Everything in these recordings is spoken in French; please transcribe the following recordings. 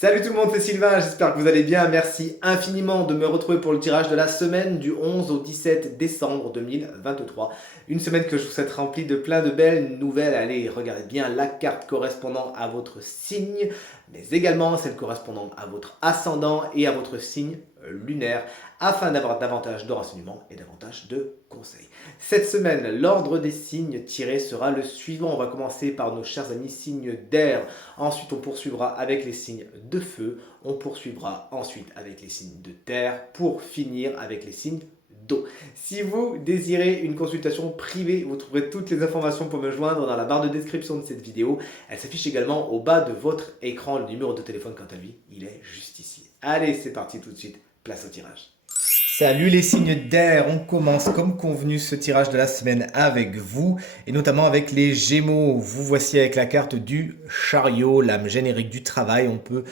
Salut tout le monde, c'est Sylvain, j'espère que vous allez bien. Merci infiniment de me retrouver pour le tirage de la semaine du 11 au 17 décembre 2023. Une semaine que je vous souhaite remplie de plein de belles nouvelles. Allez, regardez bien la carte correspondant à votre signe, mais également celle correspondant à votre ascendant et à votre signe lunaire, afin d'avoir davantage de renseignements et davantage de conseils. Cette semaine, l'ordre des signes tirés sera le suivant. On va commencer par nos chers amis signes d'air. Ensuite, on poursuivra avec les signes de feu. On poursuivra ensuite avec les signes de terre pour finir avec les signes d'eau. Si vous désirez une consultation privée, vous trouverez toutes les informations pour me joindre dans la barre de description de cette vidéo. Elle s'affiche également au bas de votre écran. Le numéro de téléphone, quant à lui, il est juste ici. Allez, c'est parti tout de suite. Place au tirage. Salut les signes d'air, on commence comme convenu ce tirage de la semaine avec vous et notamment avec les Gémeaux. Vous voici avec la carte du chariot, l'âme générique du travail. On peut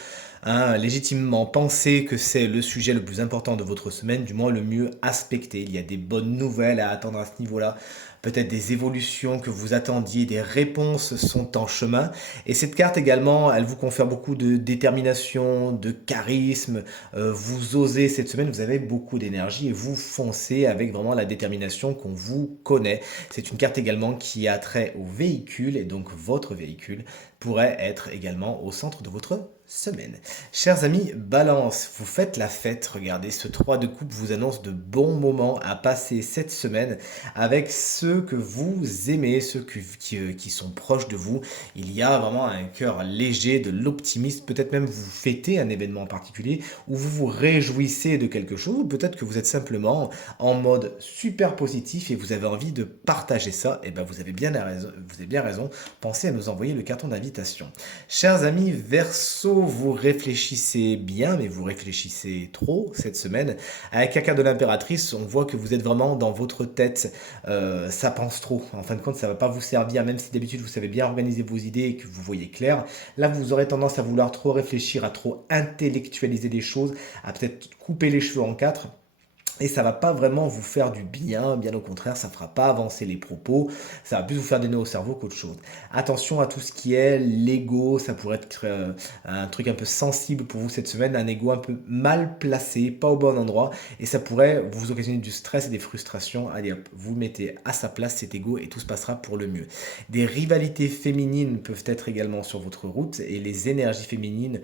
légitimement penser que c'est le sujet le plus important de votre semaine, du moins le mieux aspecté. Il y a des bonnes nouvelles à attendre à ce niveau-là, peut-être des évolutions que vous attendiez, des réponses sont en chemin. Et cette carte également, elle vous confère beaucoup de détermination, de charisme. Vous osez cette semaine, vous avez beaucoup d'énergie et vous foncez avec vraiment la détermination qu'on vous connaît. C'est une carte également qui a trait au véhicule et donc votre véhicule pourrait être également au centre de votre semaine. Chers amis, Balance, vous faites la fête. Regardez, ce 3 de coupe vous annonce de bons moments à passer cette semaine avec ceux que vous aimez, ceux qui sont proches de vous. Il y a vraiment un cœur léger, de l'optimisme. Peut-être même vous fêtez un événement en particulier ou vous vous réjouissez de quelque chose. Ou peut-être que vous êtes simplement en mode super positif et vous avez envie de partager ça. Et ben vous avez bien raison. Vous avez bien raison. Pensez à nous envoyer le carton d'invitation. Chers amis Verseau, vous réfléchissez bien, mais vous réfléchissez trop cette semaine. Avec la carte de l'impératrice, on voit que vous êtes vraiment dans votre tête. Ça pense trop. En fin de compte, ça ne va pas vous servir, même si d'habitude vous savez bien organiser vos idées et que vous voyez clair. Là, vous aurez tendance à vouloir trop réfléchir, à trop intellectualiser les choses, à peut-être couper les cheveux en quatre. Et ça va pas vraiment vous faire du bien, bien au contraire, ça fera pas avancer les propos, ça va plus vous faire des nœuds au cerveau qu'autre chose. Attention à tout ce qui est l'ego, ça pourrait être un truc un peu sensible pour vous cette semaine, un ego un peu mal placé, pas au bon endroit, et ça pourrait vous occasionner du stress et des frustrations. Allez hop, vous mettez à sa place cet ego et tout se passera pour le mieux. Des rivalités féminines peuvent être également sur votre route, et les énergies féminines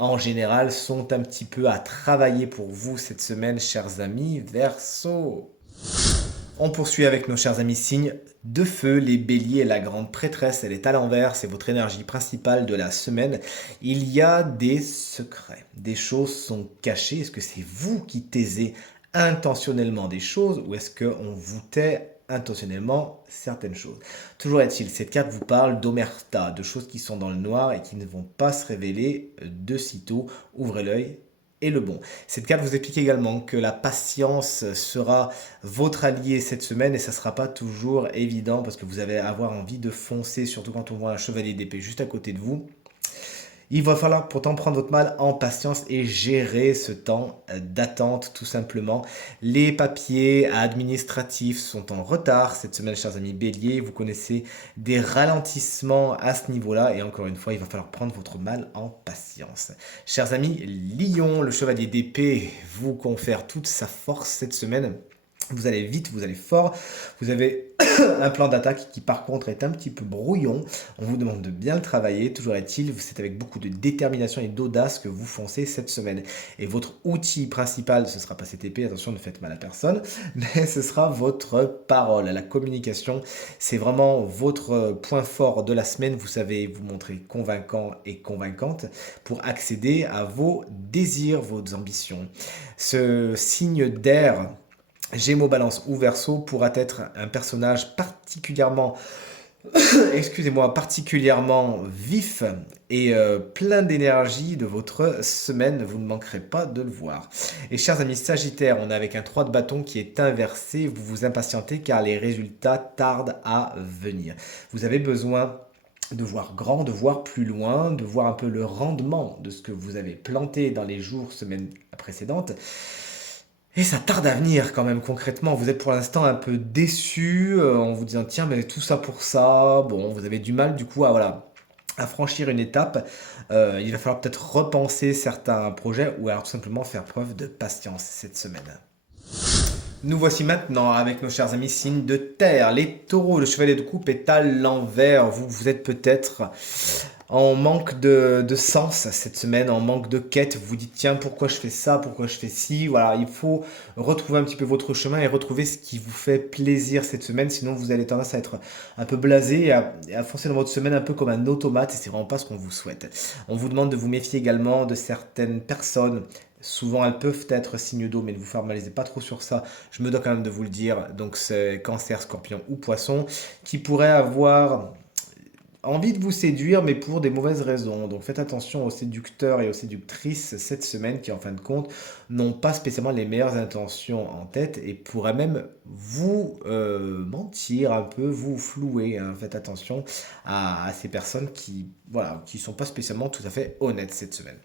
en général sont un petit peu à travailler pour vous cette semaine, chers amis Verseau. On poursuit avec nos chers amis signes de feu, les béliers, la grande prêtresse, elle est à l'envers, c'est votre énergie principale de la semaine. Il y a des secrets, des choses sont cachées. Est-ce que c'est vous qui taisez intentionnellement des choses ou est-ce qu'on vous tait intentionnellement certaines choses? Toujours est-il, cette carte vous parle d'omerta, de choses qui sont dans le noir et qui ne vont pas se révéler de sitôt. Ouvrez l'œil et le bon. Cette carte vous explique également que la patience sera votre allié cette semaine et ça ne sera pas toujours évident parce que vous allez avoir envie de foncer, surtout quand on voit un chevalier d'épée juste à côté de vous. Il va falloir pourtant prendre votre mal en patience et gérer ce temps d'attente tout simplement. Les papiers administratifs sont en retard cette semaine, chers amis Bélier. Vous connaissez des ralentissements à ce niveau-là et encore une fois, il va falloir prendre votre mal en patience. Chers amis Lion, le chevalier d'épée vous confère toute sa force cette semaine. Vous allez vite, vous allez fort, vous avez un plan d'attaque qui par contre est un petit peu brouillon. On vous demande de bien le travailler, toujours est-il, c'est avec beaucoup de détermination et d'audace que vous foncez cette semaine. Et votre outil principal, ce ne sera pas cette épée, attention ne faites mal à personne, mais ce sera votre parole. La communication, c'est vraiment votre point fort de la semaine. Vous savez vous montrer convaincant et convaincante pour accéder à vos désirs, vos ambitions. Ce signe d'air, Gémeaux, Balance ou Verseau pourra être un personnage particulièrement, excusez-moi, particulièrement vif et plein d'énergie de votre semaine. Vous ne manquerez pas de le voir. Et chers amis Sagittaires, on est avec un 3 de bâton qui est inversé. Vous vous impatientez car les résultats tardent à venir. Vous avez besoin de voir grand, de voir plus loin, de voir un peu le rendement de ce que vous avez planté dans les jours, semaines précédentes. Et ça tarde à venir quand même concrètement. Vous êtes pour l'instant un peu déçu en vous disant tiens mais tout ça pour ça. Bon, vous avez du mal du coup à voilà à franchir une étape, il va falloir peut-être repenser certains projets ou alors tout simplement faire preuve de patience cette semaine. Nous voici maintenant avec nos chers amis signes de terre. Les taureaux, le chevalier de coupe est à l'envers. Vous êtes peut-être en manque de sens cette semaine, en manque de quête. Vous vous dites, tiens, pourquoi je fais ça, pourquoi je fais ci. Voilà, il faut retrouver un petit peu votre chemin et retrouver ce qui vous fait plaisir cette semaine. Sinon, vous allez tendance à être un peu blasé et à foncer dans votre semaine un peu comme un automate. Et c'est vraiment pas ce qu'on vous souhaite. On vous demande de vous méfier également de certaines personnes. Souvent, elles peuvent être signe d'eau, mais ne vous formalisez pas trop sur ça. Je me dois quand même de vous le dire. Donc, c'est cancer, scorpion ou poisson qui pourrait avoir envie de vous séduire, mais pour des mauvaises raisons. Donc faites attention aux séducteurs et aux séductrices cette semaine qui, en fin de compte, n'ont pas spécialement les meilleures intentions en tête et pourraient même vous mentir un peu, vous flouer, hein. Faites attention à ces personnes qui, voilà, qui sont pas spécialement tout à fait honnêtes cette semaine.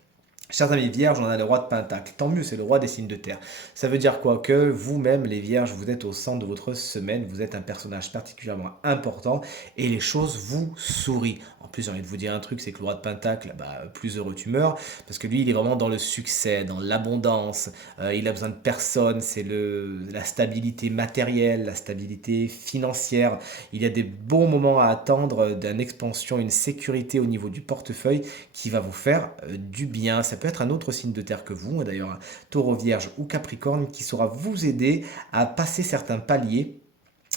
Chers amis vierges, on a le roi de Pentacle. Tant mieux, c'est le roi des signes de terre. Ça veut dire quoi? Que vous-même, les vierges, vous êtes au centre de votre semaine, vous êtes un personnage particulièrement important et les choses vous sourient. En plus, j'ai envie de vous dire un truc, c'est que le roi de Pentacle, bah, plus heureux tu meurs, parce que lui, il est vraiment dans le succès, dans l'abondance, il a besoin de personne, c'est la stabilité matérielle, la stabilité financière. Il y a des bons moments à attendre d'une expansion, une sécurité au niveau du portefeuille qui va vous faire du bien. Ça peut être un autre signe de terre que vous, d'ailleurs un taureau vierge ou capricorne qui saura vous aider à passer certains paliers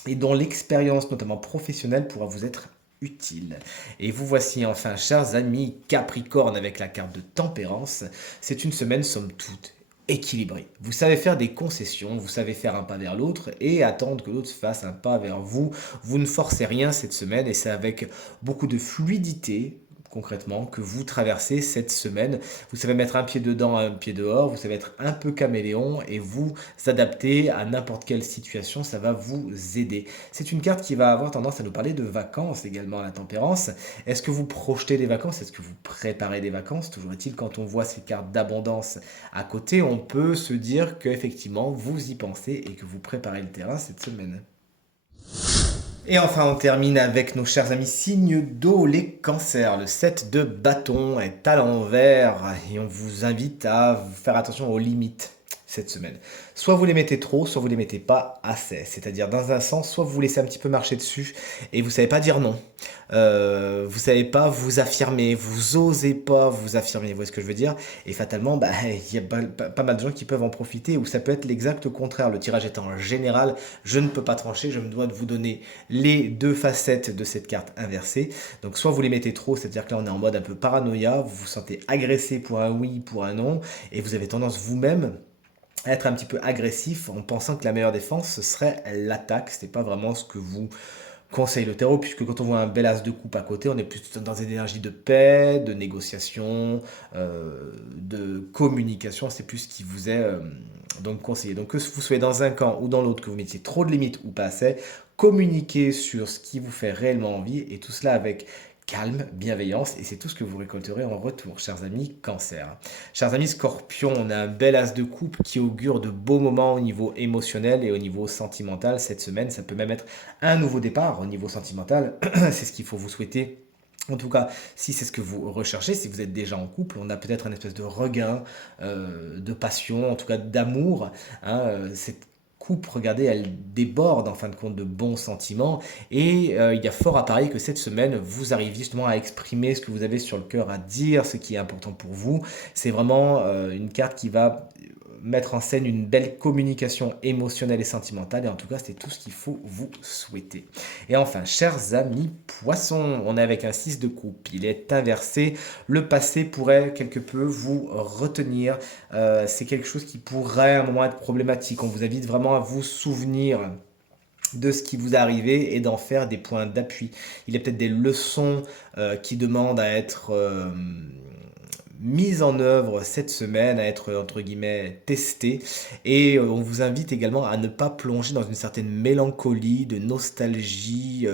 et dont l'expérience, notamment professionnelle, pourra vous être utile. Et vous voici enfin, chers amis Capricorne, avec la carte de tempérance. C'est une semaine, somme toute, équilibrée. Vous savez faire des concessions, vous savez faire un pas vers l'autre et attendre que l'autre fasse un pas vers vous. Vous ne forcez rien cette semaine et c'est avec beaucoup de fluidité concrètement que vous traversez cette semaine. Vous savez mettre un pied dedans, un pied dehors, vous savez être un peu caméléon et vous adapter à n'importe quelle situation, ça va vous aider. C'est une carte qui va avoir tendance à nous parler de vacances également, la tempérance. Est-ce que vous projetez des vacances? Est-ce que vous préparez des vacances? Toujours est-il, quand on voit ces cartes d'abondance à côté, on peut se dire qu'effectivement vous y pensez et que vous préparez le terrain cette semaine. Et enfin, on termine avec nos chers amis signes d'eau, les cancers. Le 7 de bâton est à l'envers et on vous invite à faire attention aux limites cette semaine. Soit vous les mettez trop, soit vous les mettez pas assez. C'est-à-dire dans un sens, soit vous laissez un petit peu marcher dessus et vous savez pas dire non. Vous savez pas vous affirmer, vous osez pas vous affirmer. Vous voyez ce que je veux dire? Et fatalement, bah, il y a pas mal de gens qui peuvent en profiter ou ça peut être l'exact contraire. Le tirage étant en général, je ne peux pas trancher, je me dois de vous donner les deux facettes de cette carte inversée. Donc soit vous les mettez trop, c'est-à-dire que là on est en mode un peu paranoïa, vous vous sentez agressé pour un oui, pour un non, et vous avez tendance vous-même à être un petit peu agressif en pensant que la meilleure défense ce serait l'attaque. Ce n'est pas vraiment ce que vous conseille le tarot, puisque quand on voit un bel as de coupe à côté, on est plus dans une énergie de paix, de négociation, de communication, c'est plus ce qui vous est donc conseillé. Donc que vous soyez dans un camp ou dans l'autre, que vous mettiez trop de limites ou pas assez, communiquez sur ce qui vous fait réellement envie, et tout cela avec calme, bienveillance, et c'est tout ce que vous récolterez en retour, chers amis Cancer. Chers amis Scorpion, on a un bel as de coupe qui augure de beaux moments au niveau émotionnel et au niveau sentimental cette semaine. Ça peut même être un nouveau départ au niveau sentimental. C'est ce qu'il faut vous souhaiter. En tout cas, si c'est ce que vous recherchez, si vous êtes déjà en couple, on a peut-être un espèce de regain de passion, en tout cas d'amour, hein, cette coupe, regardez, elle déborde en fin de compte de bons sentiments et il y a fort à parier que cette semaine, vous arriviez justement à exprimer ce que vous avez sur le cœur, à dire ce qui est important pour vous. C'est vraiment une carte qui va mettre en scène une belle communication émotionnelle et sentimentale et en tout cas, c'est tout ce qu'il faut vous souhaiter. Et enfin, chers amis poissons, on est avec un 6 de coupe, il est inversé, le passé pourrait quelque peu vous retenir, c'est quelque chose qui pourrait à un moment être problématique, on vous invite vraiment à vous souvenir de ce qui vous est arrivé et d'en faire des points d'appui. Il y a peut-être des leçons qui demandent à être mise en œuvre cette semaine, à être entre guillemets testée. Et on vous invite également à ne pas plonger dans une certaine mélancolie, de nostalgie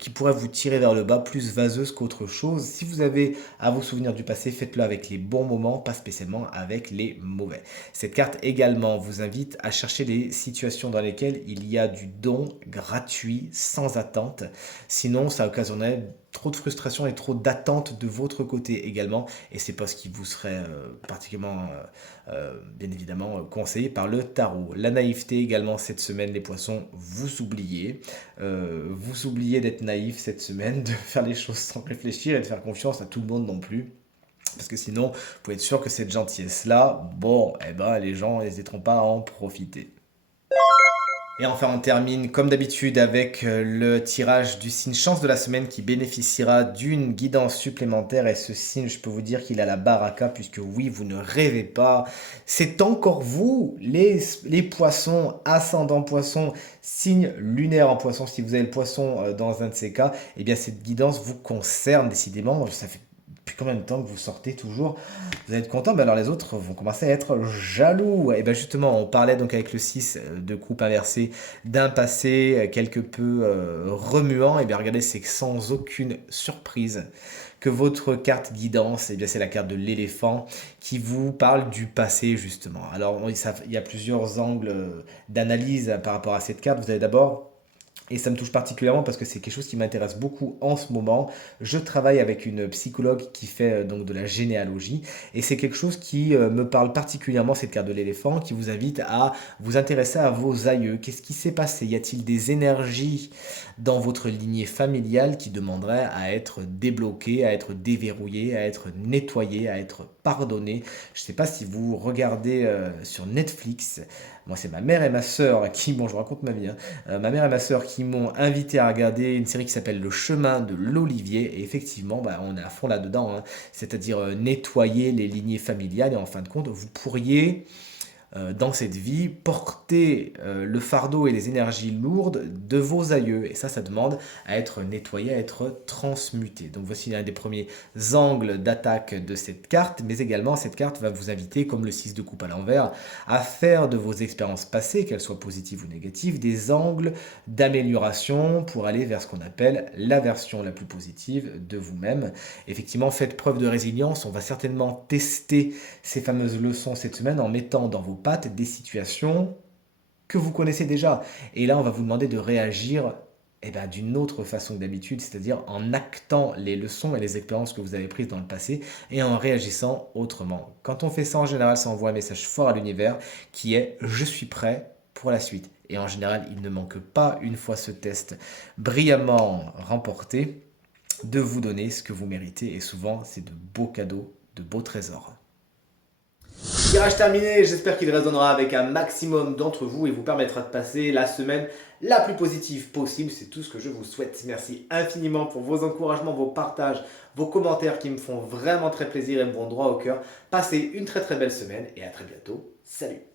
qui pourrait vous tirer vers le bas, plus vaseuse qu'autre chose. Si vous avez à vous souvenir du passé, faites-le avec les bons moments, pas spécialement avec les mauvais. Cette carte également vous invite à chercher des situations dans lesquelles il y a du don gratuit, sans attente. Sinon, ça occasionnerait trop de frustration et trop d'attente de votre côté également. Et c'est pas ce qui vous serait particulièrement, bien évidemment, conseillé par le tarot. La naïveté également cette semaine, les poissons, vous oubliez. Vous oubliez d'être naïf cette semaine, de faire les choses sans réfléchir et de faire confiance à tout le monde non plus. Parce que sinon, vous pouvez être sûr que cette gentillesse-là, bon, eh ben, les gens n'hésiteront pas à en profiter. Et enfin, on termine comme d'habitude avec le tirage du signe chance de la semaine qui bénéficiera d'une guidance supplémentaire. Et ce signe, je peux vous dire qu'il a la baraka, puisque oui, vous ne rêvez pas. C'est encore vous, les poissons, ascendant poisson, signe lunaire en poisson. Si vous avez le poisson dans un de ces cas, eh bien cette guidance vous concerne décidément. Ça fait depuis combien de temps que vous sortez toujours? Vous allez être content, mais alors les autres vont commencer à être jaloux. Et bien justement, on parlait donc avec le 6 de coupe inversée d'un passé quelque peu remuant. Et bien regardez, c'est que sans aucune surprise que votre carte guidance, et bien c'est la carte de l'éléphant qui vous parle du passé justement. Alors il y a plusieurs angles d'analyse par rapport à cette carte. Vous avez d'abord et ça me touche particulièrement parce que c'est quelque chose qui m'intéresse beaucoup en ce moment. Je travaille avec une psychologue qui fait donc de la généalogie et c'est quelque chose qui me parle particulièrement, cette carte de l'éléphant, qui vous invite à vous intéresser à vos aïeux. Qu'est-ce qui s'est passé? Y a-t-il des énergies dans votre lignée familiale qui demanderaient à être débloquées, à être déverrouillées, à être nettoyées, à être pardonnées? Je ne sais pas si vous regardez sur Netflix. Moi, c'est ma mère et ma sœur qui, bon, je vous raconte ma vie, hein. Ma mère et ma sœur qui m'ont invité à regarder une série qui s'appelle Le Chemin de l'Olivier. Et effectivement, bah, on est à fond là-dedans, hein. C'est-à-dire nettoyer les lignées familiales. Et en fin de compte, vous pourriez dans cette vie, porter le fardeau et les énergies lourdes de vos aïeux. Et ça demande à être nettoyé, à être transmuté. Donc voici l'un des premiers angles d'attaque de cette carte, mais également cette carte va vous inviter, comme le 6 de coupe à l'envers, à faire de vos expériences passées, qu'elles soient positives ou négatives, des angles d'amélioration pour aller vers ce qu'on appelle la version la plus positive de vous-même. Effectivement, faites preuve de résilience. On va certainement tester ces fameuses leçons cette semaine en mettant dans vos pattes des situations que vous connaissez déjà. Et là, on va vous demander de réagir d'une autre façon que d'habitude, c'est-à-dire en actant les leçons et les expériences que vous avez prises dans le passé et en réagissant autrement. Quand on fait ça, en général, ça envoie un message fort à l'univers qui est « je suis prêt pour la suite ». Et en général, il ne manque pas, une fois ce test brillamment remporté, de vous donner ce que vous méritez. Et souvent, c'est de beaux cadeaux, de beaux trésors. Tirage terminé, j'espère qu'il résonnera avec un maximum d'entre vous et vous permettra de passer la semaine la plus positive possible. C'est tout ce que je vous souhaite. Merci infiniment pour vos encouragements, vos partages, vos commentaires qui me font vraiment très plaisir et me vont droit au cœur. Passez une très très belle semaine et à très bientôt. Salut!